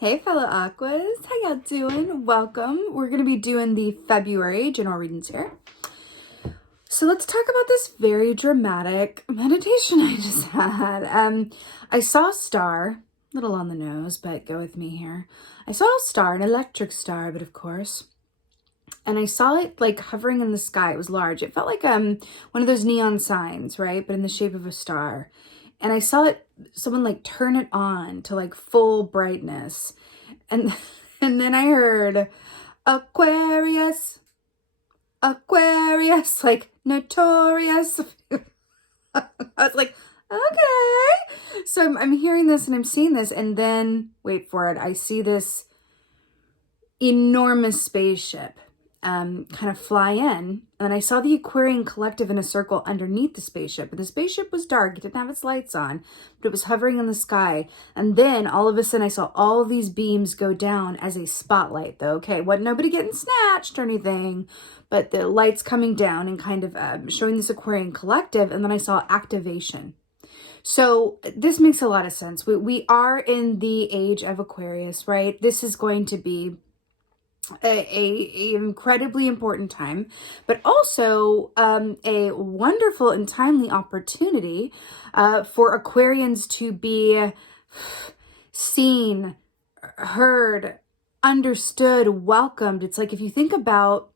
Hey fellow Aquas, how y'all doing? Welcome. We're going to be doing the February general readings here. So let's talk about this very dramatic meditation I just had. I saw a star, a little on the nose, but go with me here. I saw a star, an electric star, but of course. And I saw it like hovering in the sky. It was large. It felt like one of those neon signs, right? But in the shape of a star. And I saw someone like turn it on to like full brightness. And and then I heard Aquarius, Aquarius, like notorious. I was like, okay. So I'm hearing this and I'm seeing this, and then wait for it. I see this enormous spaceship kind of fly in, and I saw the Aquarian collective in a circle underneath the spaceship, and the spaceship was dark. It didn't have its lights on, but it was hovering in the sky. And then all of a sudden I saw all of these beams go down as a spotlight, though. Okay, wasn't nobody getting snatched or anything, but the lights coming down and kind of showing this Aquarian collective. And then I saw activation. So this makes a lot of sense. We are in the age of Aquarius, right? This is going to be a incredibly important time, but also a wonderful and timely opportunity for Aquarians to be seen, heard, understood, welcomed. It's like, if you think about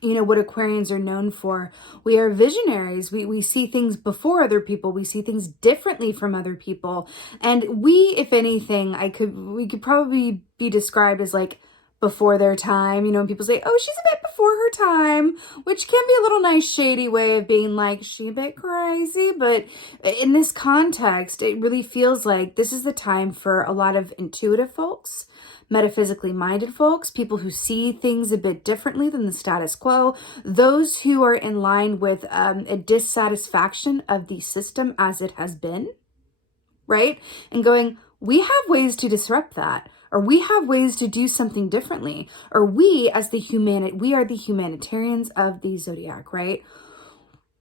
what Aquarians are known for, we are visionaries. We see things before other people. We see things differently from other people. And we, if anything, we could probably be described as like before their time. When people say, oh, she's a bit before her time, which can be a little nice shady way of being like, she a bit crazy. But in this context, it really feels like this is the time for a lot of intuitive folks, metaphysically minded folks, people who see things a bit differently than the status quo, those who are in line with a dissatisfaction of the system as it has been, right? And going, we have ways to disrupt that, or we have ways to do something differently, or we are the humanitarians of the zodiac, right?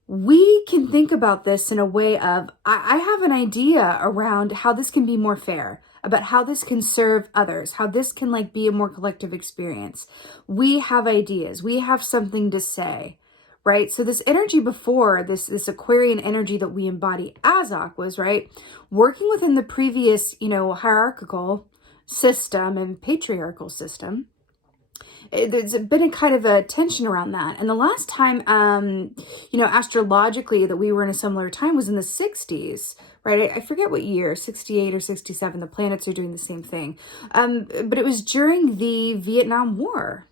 We can think about this in a way of, I have an idea around how this can be more fair, about how this can serve others, how this can like be a more collective experience. We have ideas, we have something to say, right? So this energy before, this Aquarian energy that we embody as Aquas, right? Working within the previous, hierarchical system and patriarchal system, there's been a kind of a tension around that. And the last time, astrologically that we were in a similar time was in the 60s, right? I forget what year, 68 or 67. The planets are doing the same thing. But it was during the Vietnam War,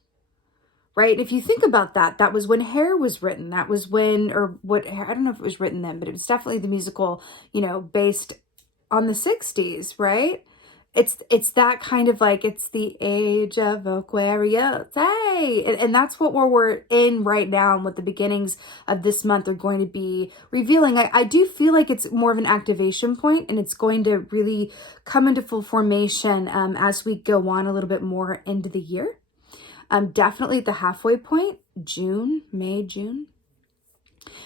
right? If you think about that, that was when Hair was written. That was when, I don't know if it was written then, but it was definitely the musical, based on the 60s, right? It's that kind of like, it's the age of Aquarius, hey! And that's what we're in right now, and what the beginnings of this month are going to be revealing. I do feel like it's more of an activation point, and it's going to really come into full formation as we go on a little bit more into the year. Definitely at the halfway point, May, June.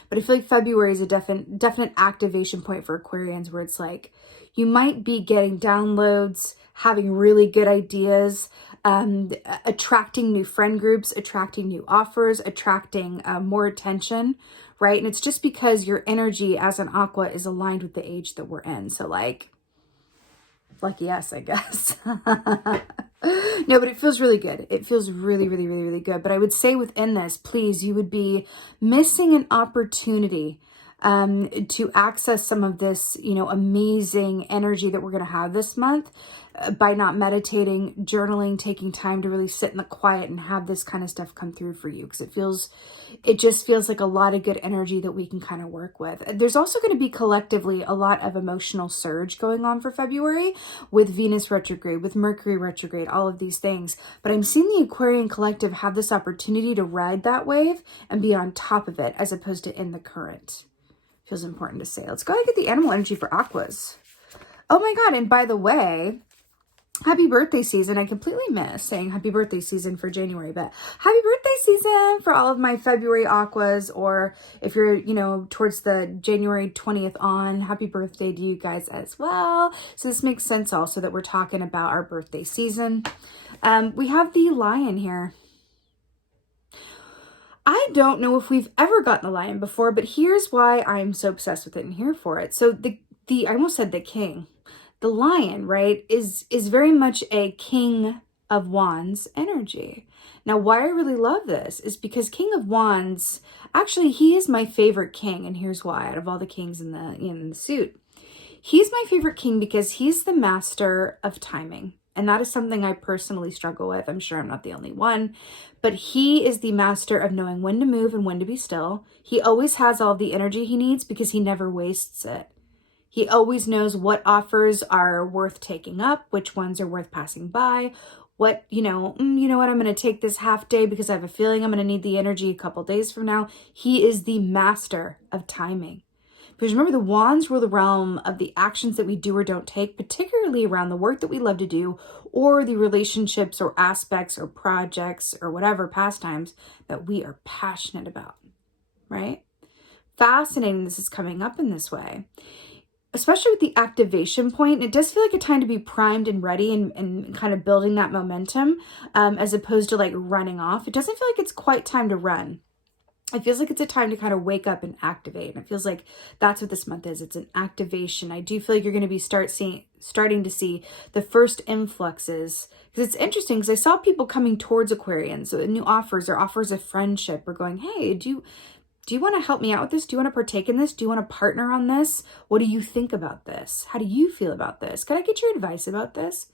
But I feel like February is a definite activation point for Aquarians, where it's like, you might be getting downloads, having really good ideas, attracting new friend groups, attracting new offers, attracting more attention, right? And it's just because your energy as an Aqua is aligned with the age that we're in. So like, lucky us, I guess. No, but it feels really good. It feels really, really, really, really good. But I would say within this, please, you would be missing an opportunity to access some of this, amazing energy that we're going to have this month by not meditating, journaling, taking time to really sit in the quiet and have this kind of stuff come through for you. Because it just feels like a lot of good energy that we can kind of work with. There's also going to be collectively a lot of emotional surge going on for February with Venus retrograde, with Mercury retrograde, all of these things. But I'm seeing the Aquarian collective have this opportunity to ride that wave and be on top of it, as opposed to in the current. Feels important to say. Let's go ahead and get the animal energy for Aquas. Oh my God. And by the way, happy birthday season. I completely missed saying happy birthday season for January, but happy birthday season for all of my February aquas, or if you're, you know, towards the January 20th on, happy birthday to you guys as well. So this makes sense also that we're talking about our birthday season. We have the lion here. I don't know if we've ever gotten the lion before, but here's why I'm so obsessed with it and here for it. So I almost said the king. The lion, right, is very much a King of Wands energy. Now, why I really love this is because King of Wands, actually, he is my favorite king, and here's why. Out of all the kings in the suit, he's my favorite king because he's the master of timing. And that is something I personally struggle with. I'm sure I'm not the only one, but he is the master of knowing when to move and when to be still. He always has all the energy he needs because he never wastes it. He always knows what offers are worth taking up, which ones are worth passing by, what, you know what, I'm going to take this half day because I have a feeling I'm going to need the energy a couple days from now. He is the master of timing. Because remember, the wands rule the realm of the actions that we do or don't take, particularly around the work that we love to do, or the relationships or aspects or projects or whatever pastimes that we are passionate about, right? Fascinating this is coming up in this way. Especially with the activation point, it does feel like a time to be primed and ready and kind of building that momentum as opposed to like running off. It doesn't feel like it's quite time to run. It feels like it's a time to kind of wake up and activate. And it feels like that's what this month is. It's an activation. I do feel like you're going to be starting to see the first influxes. Because it's interesting because I saw people coming towards Aquarians. So new offers or offers of friendship or going, hey, do you want to help me out with this? Do you want to partake in this? Do you want to partner on this? What do you think about this? How do you feel about this? Can I get your advice about this?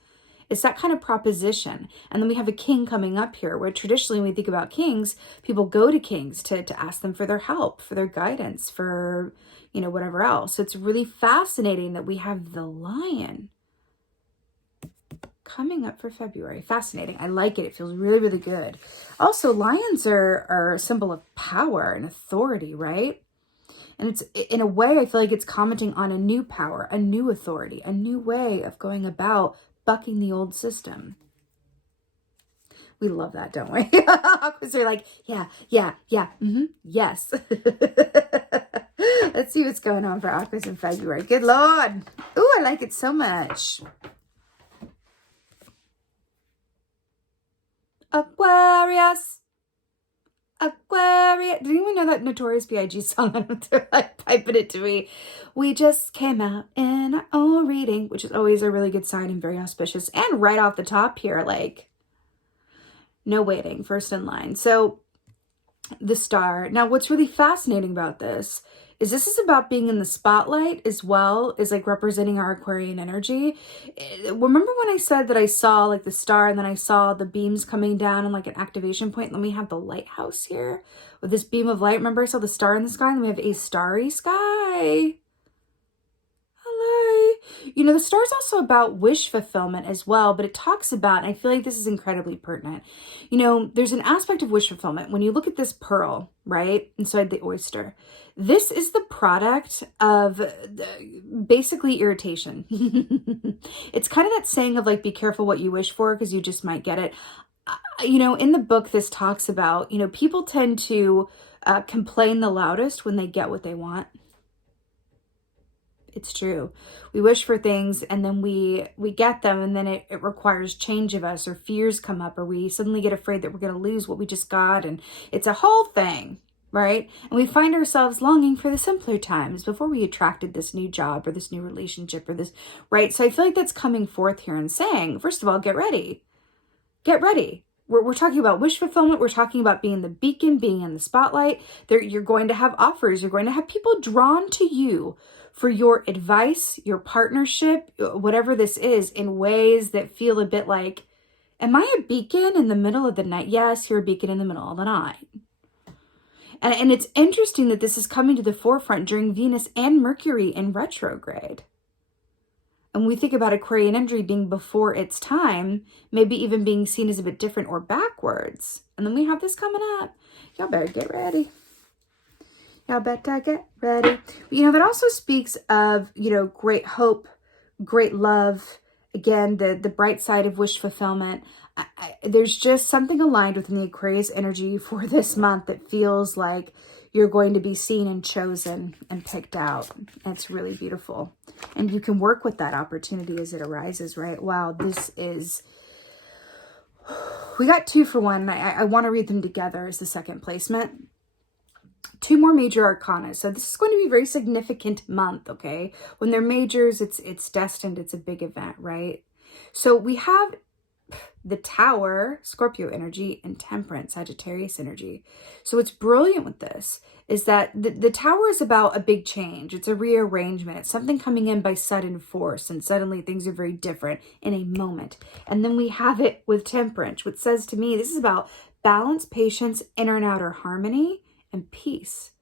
It's that kind of proposition. And then we have a king coming up here where traditionally when we think about kings, people go to kings to ask them for their help, for their guidance, for, whatever else. So it's really fascinating that we have the lion coming up for February. Fascinating. I like it. It feels really, really good. Also, lions are a symbol of power and authority, right? And it's, in a way, I feel like it's commenting on a new power, a new authority, a new way of going about bucking the old system. We love that, don't we? Because they're like, yeah, yes. Let's see what's going on for Aquarius in February. Good Lord. Ooh, I like it so much. Aquarius. Did anyone know that Notorious B.I.G. song? They're like piping it to me. We just came out in our own reading, which is always a really good sign and very auspicious. And right off the top here, like, no waiting, first in line. So the star. Now, what's really fascinating about this is about being in the spotlight as well as like representing our Aquarian energy. Remember when I said that I saw like the star and then I saw the beams coming down and like an activation point? And then we have the lighthouse here with this beam of light. Remember I saw the star in the sky and then we have a starry sky. Hello. The star is also about wish fulfillment as well, but it talks about, and I feel like this is incredibly pertinent. There's an aspect of wish fulfillment. When you look at this pearl, right, inside the oyster, this is the product of basically irritation. It's kind of that saying of like, be careful what you wish for because you just might get it. In the book, this talks about, people tend to complain the loudest when they get what they want. It's true. We wish for things and then we get them and then it requires change of us, or fears come up, or we suddenly get afraid that we're going to lose what we just got. And it's a whole thing, right? And we find ourselves longing for the simpler times before we attracted this new job or this new relationship or this, right? So I feel like that's coming forth here and saying, first of all, get ready. Get ready. We're talking about wish fulfillment. We're talking about being the beacon, being in the spotlight. You're going to have offers. You're going to have people drawn to you for your advice, your partnership, whatever this is, in ways that feel a bit like, am I a beacon in the middle of the night? Yes, you're a beacon in the middle of the night. And it's interesting that this is coming to the forefront during Venus and Mercury in retrograde. And we think about Aquarian energy being before its time, maybe even being seen as a bit different or backwards. And then we have this coming up. Y'all better get ready. Y'all better get ready. But, that also speaks of, great hope, great love, Again, the bright side of wish fulfillment. There's just something aligned within the Aquarius energy for this month that feels like you're going to be seen and chosen and picked out. It's really beautiful. And you can work with that opportunity as it arises, right? Wow, this is... We got 2 for 1. I want to read them together as the second placement. 2 more major arcana. So this is going to be a very significant month, okay? When they're majors, it's destined. It's a big event, right? So we have the Tower, Scorpio energy, and Temperance, Sagittarius energy. So what's brilliant with this is that the Tower is about a big change. It's a rearrangement. It's something coming in by sudden force, and suddenly things are very different in a moment. And then we have it with Temperance, which says to me, this is about balance, patience, inner and outer harmony, and peace.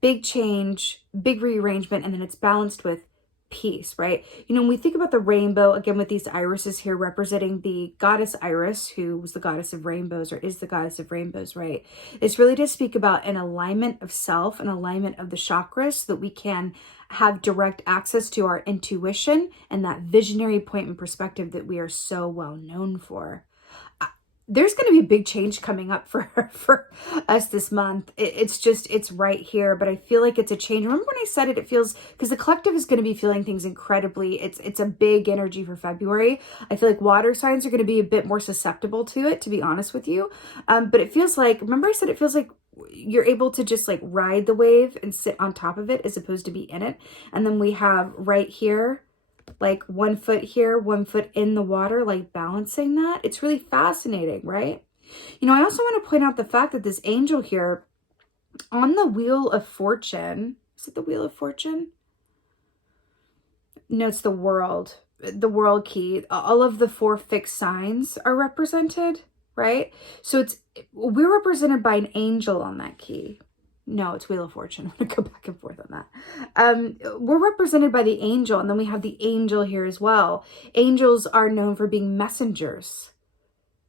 Big change, big rearrangement, and then it's balanced with peace, right? You know, when we think about the rainbow, again, with these irises here representing the goddess Iris, who was the goddess of rainbows, or is the goddess of rainbows, right? It's really to speak about an alignment of self, an alignment of the chakras, so that we can have direct access to our intuition and that visionary point and perspective that we are so well known for. There's going to be a big change coming up for us this month. It's right here, but I feel like it's a change. Remember when I said it feels, because the collective is going to be feeling things incredibly, it's a big energy for February. I feel like water signs are going to be a bit more susceptible to it, to be honest with you. But it feels like, remember I said it feels like you're able to just like ride the wave and sit on top of it as opposed to be in it. And then we have right here, like 1 foot here, 1 foot in the water, like balancing that. It's really fascinating, right? You know, I also want to point out the fact that this angel here on the Wheel of Fortune, is it the Wheel of Fortune? No, it's the world key. All of the 4 fixed signs are represented, right? So we're represented by an angel on that key. No, it's Wheel of Fortune. I'm going to go back and forth on that. We're represented by the angel, and then we have the angel here as well. Angels are known for being messengers,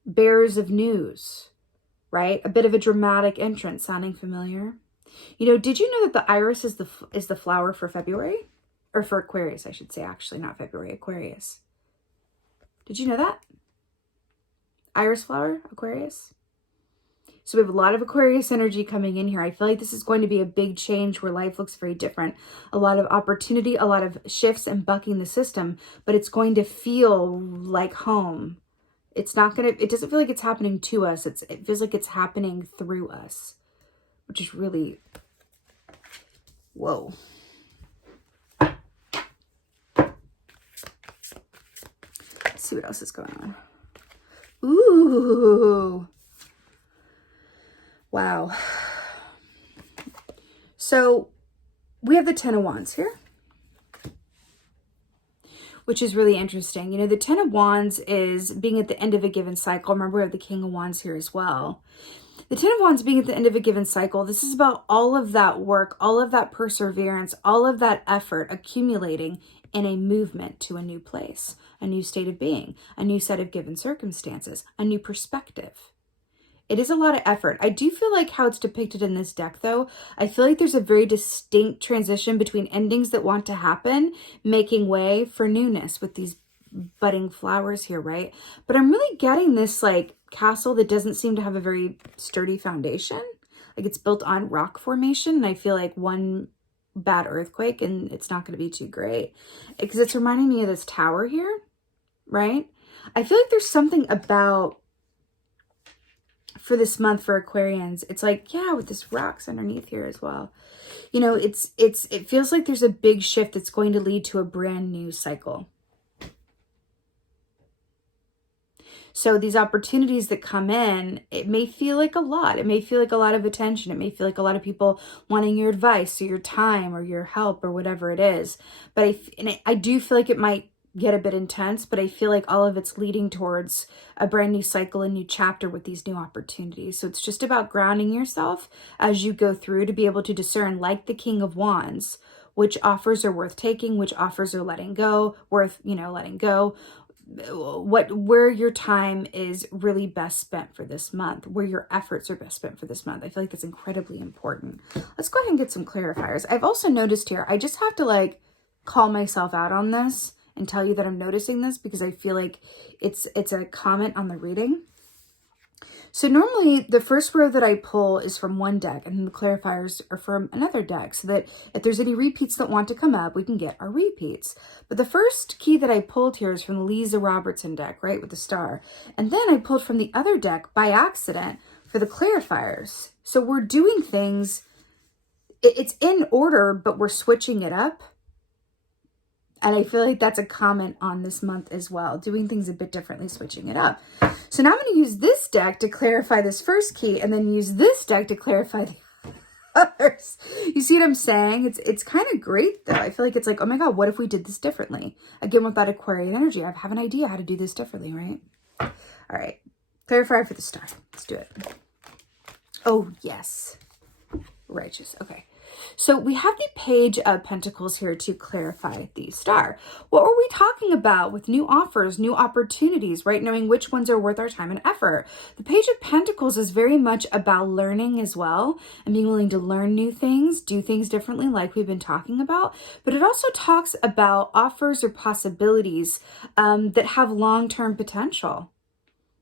bearers of news, right? A bit of a dramatic entrance. Sounding familiar? You know, did you know that the iris is the flower for February? Or for Aquarius, I should say, actually, not February, Aquarius. Did you know that? Iris flower, Aquarius? So we have a lot of Aquarius energy coming in here. I feel like this is going to be a big change where life looks very different. A lot of opportunity, a lot of shifts and bucking the system, but it's going to feel like home. It doesn't feel like it's happening to us. It feels like it's happening through us, which is really, whoa. Let's see what else is going on. Ooh. Wow. So we have the 10 of Wands here, which is really interesting. You know, the 10 of Wands is being at the end of a given cycle. Remember, we have the King of Wands here as well. The 10 of Wands being at the end of a given cycle, this is about all of that work, all of that perseverance, all of that effort accumulating in a movement to a new place, a new state of being, a new set of given circumstances, a new perspective. It is a lot of effort. I do feel like how it's depicted in this deck, though, I feel like there's a very distinct transition between endings that want to happen, making way for newness with these budding flowers here, right? But I'm really getting this like castle that doesn't seem to have a very sturdy foundation. Like it's built on rock formation, and I feel like one bad earthquake and it's not going to be too great. Because it's reminding me of this tower here, right? I feel like there's something about, for this month for Aquarians, it's like, yeah, with this rocks underneath here as well. You know, it feels like there's a big shift that's going to lead to a brand new cycle. So these opportunities that come in, it may feel like a lot. It may feel like a lot of attention. It may feel like a lot of people wanting your advice or your time or your help or whatever it is. But I do feel like it might get a bit intense, but I feel like all of it's leading towards a brand new cycle, a new chapter with these new opportunities. So it's just about grounding yourself as you go through to be able to discern, like the King of Wands, which offers are worth taking, which offers are letting go, letting go, where your time is really best spent for this month, where your efforts are best spent for this month. I feel like it's incredibly important. Let's go ahead and get some clarifiers. I've also noticed here, I just have to like call myself out on this and tell you that I'm noticing this because I feel like it's a comment on the reading. So normally the first row that I pull is from one deck and the clarifiers are from another deck so that if there's any repeats that want to come up, we can get our repeats. But the first key that I pulled here is from the Lisa Robertson deck, right, with the star. And then I pulled from the other deck by accident for the clarifiers. So we're doing things, it's in order, but we're switching it up. And I feel like that's a comment on this month as well, doing things a bit differently, switching it up. So now I'm going to use this deck to clarify this first key and then use this deck to clarify the others. You see what I'm saying? It's kind of great though. I feel like it's like, oh my God, what if we did this differently? Again, with that Aquarian energy, I have an idea how to do this differently, right? All right. Clarifier for the star. Let's do it. Oh, yes. Righteous. Okay. So we have the Page of Pentacles here to clarify the star. What were we talking about with new offers, new opportunities, right? Knowing which ones are worth our time and effort. The Page of Pentacles is very much about learning as well and being willing to learn new things, do things differently like we've been talking about. But it also talks about offers or possibilities that have long-term potential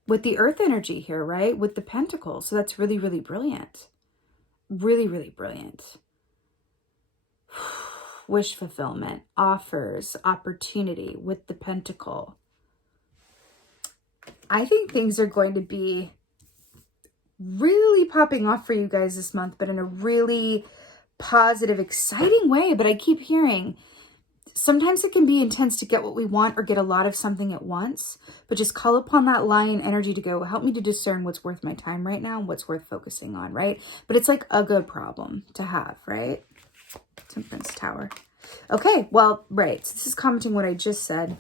with the Earth energy here, right? With the Pentacles. So that's really, really brilliant. Really, really brilliant. Wish fulfillment, offers, opportunity with the Pentacle. I think things are going to be really popping off for you guys this month, but in a really positive, exciting way. But I keep hearing sometimes it can be intense to get what we want or get a lot of something at once, but just call upon that lion energy to go, help me to discern what's worth my time right now and what's worth focusing on, right? But it's like a good problem to have, right? Temperance Tower. Okay, well, right. So this is commenting what I just said.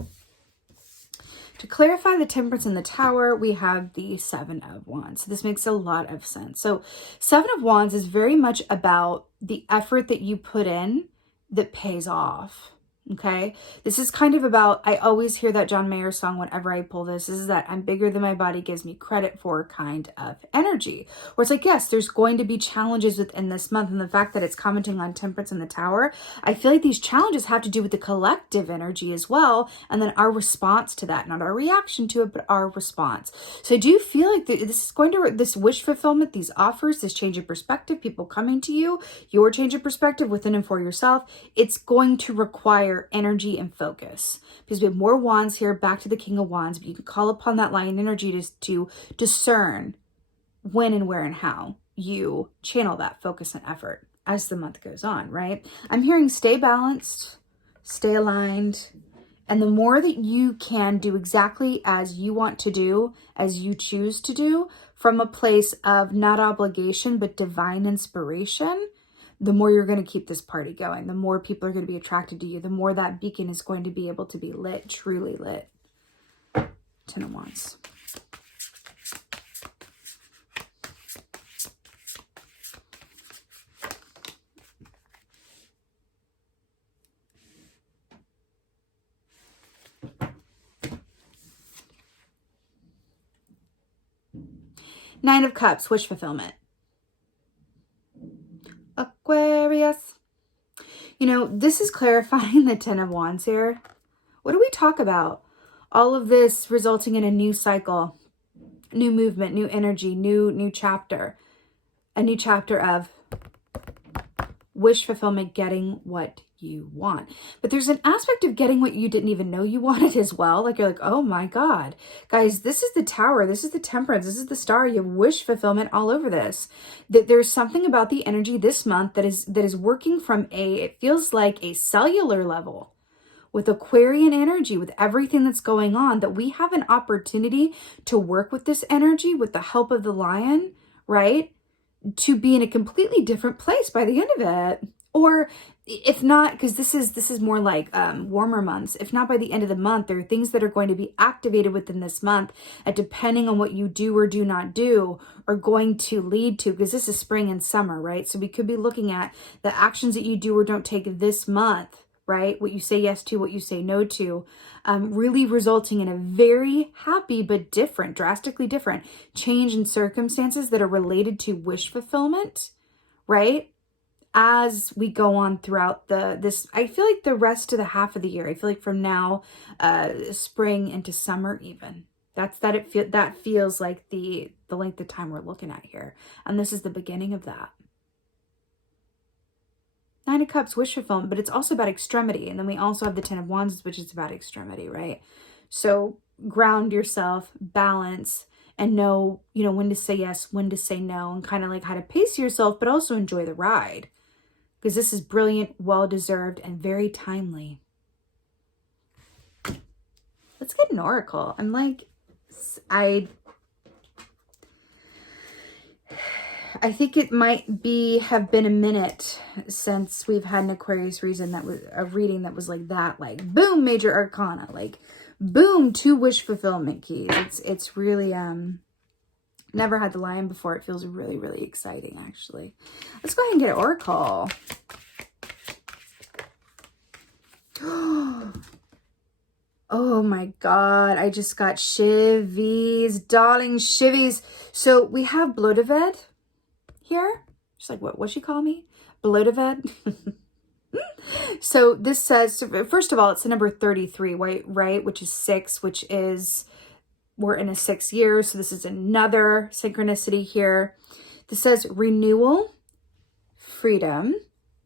To clarify the Temperance in the Tower, we have the Seven of Wands. So this makes a lot of sense. So Seven of Wands is very much about the effort that you put in that pays off. Okay, this is kind of about, I always hear that John Mayer song whenever I pull this. This is that I'm bigger than my body gives me credit for kind of energy. Where it's like, yes, there's going to be challenges within this month. And the fact that it's commenting on Temperance in the Tower, I feel like these challenges have to do with the collective energy as well. And then our response to that, not our reaction to it, but our response. So I do feel like this is going to, this wish fulfillment, these offers, this change of perspective, people coming to you, your change of perspective within and for yourself, it's going to require energy and focus, because we have more wands here, back to the King of Wands, but you can call upon that lion energy to discern when and where and how you channel that focus and effort as the month goes on, right? I'm hearing stay balanced, stay aligned, and the more that you can do exactly as you want to do, as you choose to do, from a place of not obligation, but divine inspiration, the more you're going to keep this party going, the more people are going to be attracted to you, the more that beacon is going to be able to be lit, truly lit. Ten of Wands. Nine of Cups, wish fulfillment. Aquarius. You know, this is clarifying the Ten of Wands here. What do we talk about? All of this resulting in a new cycle, new movement, new energy, new chapter. A new chapter of wish fulfillment, getting what you want. But there's an aspect of getting what you didn't even know you wanted as well. Like you're like, oh my God, guys, this is the Tower. This is the Temperance. This is the Star. You have wish fulfillment all over this. That there's something about the energy this month that is working from it feels like a cellular level with Aquarian energy, with everything that's going on, that we have an opportunity to work with this energy with the help of the lion, right? To be in a completely different place by the end of it. Or if not, because this is more like warmer months, if not by the end of the month, there are things that are going to be activated within this month, and depending on what you do or do not do, are going to lead to, because this is spring and summer, right? So we could be looking at the actions that you do or don't take this month, right? What you say yes to, what you say no to, really resulting in a very happy but different, drastically different change in circumstances that are related to wish fulfillment, right? as we go on throughout this, I feel like the rest of the half of the year, I feel like from now, spring into summer even. That feels like the length of time we're looking at here. And this is the beginning of that. Nine of Cups, wish fulfillment, but it's also about extremity. And then we also have the Ten of Wands, which is about extremity, right? So ground yourself, balance, and know, you know, when to say yes, when to say no, and kind of like how to pace yourself, but also enjoy the ride. Because this is brilliant, well-deserved, and very timely. Let's get an oracle. I'm like, I think it might have been a minute since we've had an Aquarius reading that was like that, like boom, major arcana, like boom, 2 wish fulfillment keys. It's really never had the lion before. It feels really, really exciting, actually. Let's go ahead and get an oracle. Oh my God, I just got shivies, darling shivies. So we have Blodeved here. She's like, what'd she call me? Blodeved. So this says, first of all, it's the number 33, right? Which is 6, which is, we're in a 6 year. So this is another synchronicity here. This says renewal, freedom,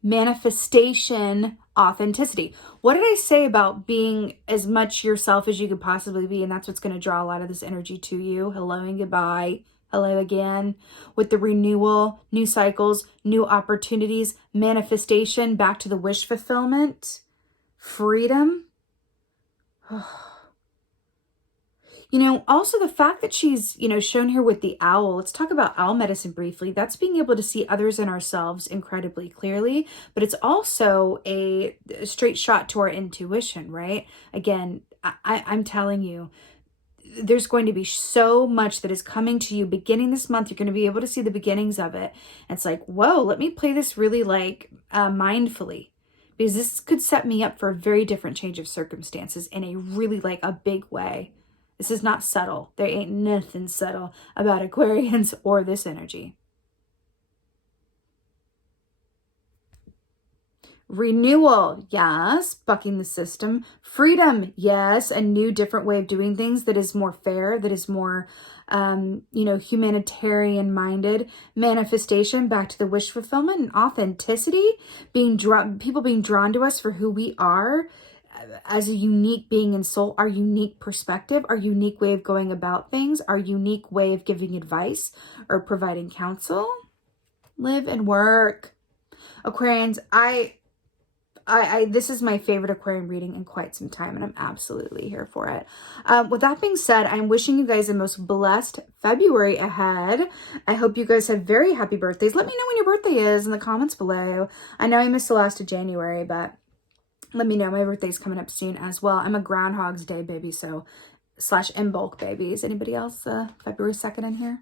manifestation, authenticity. What did I say about being as much yourself as you could possibly be? And that's what's going to draw a lot of this energy to you. Hello and goodbye. Hello again. With the renewal, new cycles, new opportunities, manifestation, back to the wish fulfillment, freedom. You know, also the fact that she's, you know, shown here with the owl. Let's talk about owl medicine briefly. That's being able to see others and ourselves incredibly clearly, but it's also a straight shot to our intuition, right? Again, I'm telling you, there's going to be so much that is coming to you beginning this month. You're going to be able to see the beginnings of it. And it's like, whoa, let me play this really like mindfully, because this could set me up for a very different change of circumstances in a really like a big way. This is not subtle. There ain't nothing subtle about Aquarians or this energy. Renewal, yes, bucking the system. Freedom, yes, a new, different way of doing things that is more fair, that is more, you know, humanitarian-minded. Manifestation, back to the wish fulfillment, and authenticity, people being drawn to us for who we are as a unique being and soul, our unique perspective, our unique way of going about things, our unique way of giving advice or providing counsel. Live and work. Aquarians, this is my favorite Aquarian reading in quite some time, and I'm absolutely here for it. With that being said, I'm wishing you guys the most blessed February ahead. I hope you guys have very happy birthdays. Let me know when your birthday is in the comments below. I know I missed the last of January, but let me know. My birthday's coming up soon as well. I'm a Groundhog's Day baby, so / in bulk baby. Is anybody else February 2nd in here?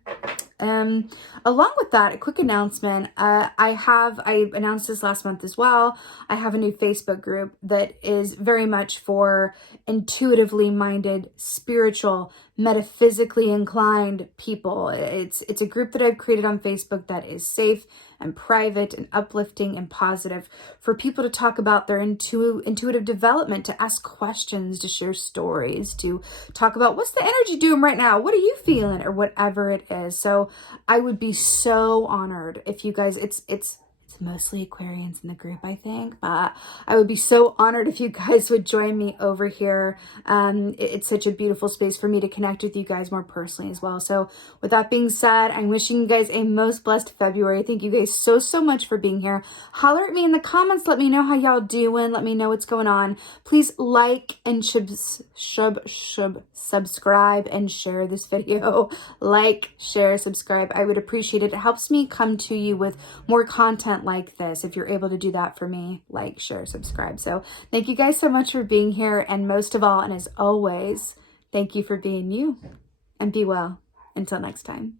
Along with that, a quick announcement. I announced this last month as well. I have a new Facebook group that is very much for intuitively minded, spiritual, metaphysically inclined people. It's a group that I've created on Facebook that is safe and private and uplifting and positive for people to talk about their intuitive development, to ask questions, to share stories, to talk about what's the energy doing right now, what are you feeling, or whatever it is. So I would be so honored if you guys, it's mostly Aquarians in the group, I think, but I would be so honored if you guys would join me over here. It's such a beautiful space for me to connect with you guys more personally as well. So with that being said, I'm wishing you guys a most blessed February. Thank you guys so much for being here. Holler at me in the comments. Let me know how y'all doing. Let me know what's going on. Please like and subscribe and share this video. Like, share, subscribe. I would appreciate it. It helps me come to you with more content like this. If you're able to do that for me, like, share, subscribe. So thank you guys so much for being here. And most of all, and as always, thank you for being you, and be well until next time.